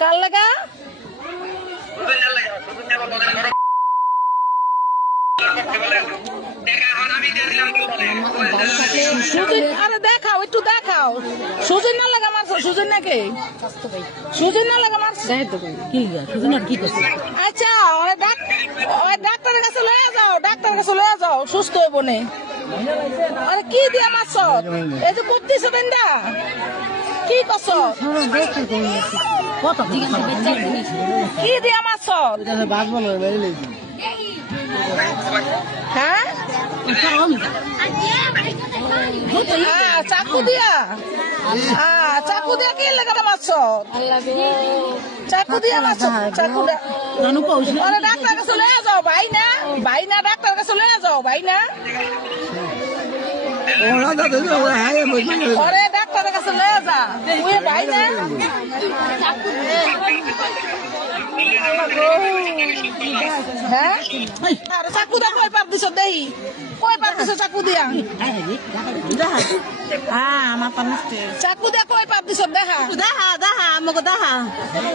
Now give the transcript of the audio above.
কার লাগা আরে দেখাও একটু দেখাও সুজন না লাগা মারছো সুজন নাকি সুজন না লাগা মারছো আচ্ছা ওই ডাক্তারের কাছে লয়ে যাও ডাক্তারের কাছে লয়ে যাও সুস্থ হইব নে আরে কি দিয়া মারছ এই যে করতেছ বেন্দা কি করছ কি দিয়া মারছ হ্যাঁ চাকু দিয়া চাকু দিয়া কি লাগাটা মারছ চাকু দিয়া মারছ চাকু আরে ডাক্তার কাছে লয়ে যাও ভাই না ডাক্তার কাছে লয়ে যাও ভাই না আরে ডাক্তারের কাছে লয়ে যা তুই ভাই না হ্যাঁ আরে চাকু দা কই পার দিছ দেই কই পার দিছ চাকু দিয়া আমার পান্নাতে চাকু দিয়া কই পার দিছ দেখা দেখা আমাকে দেখা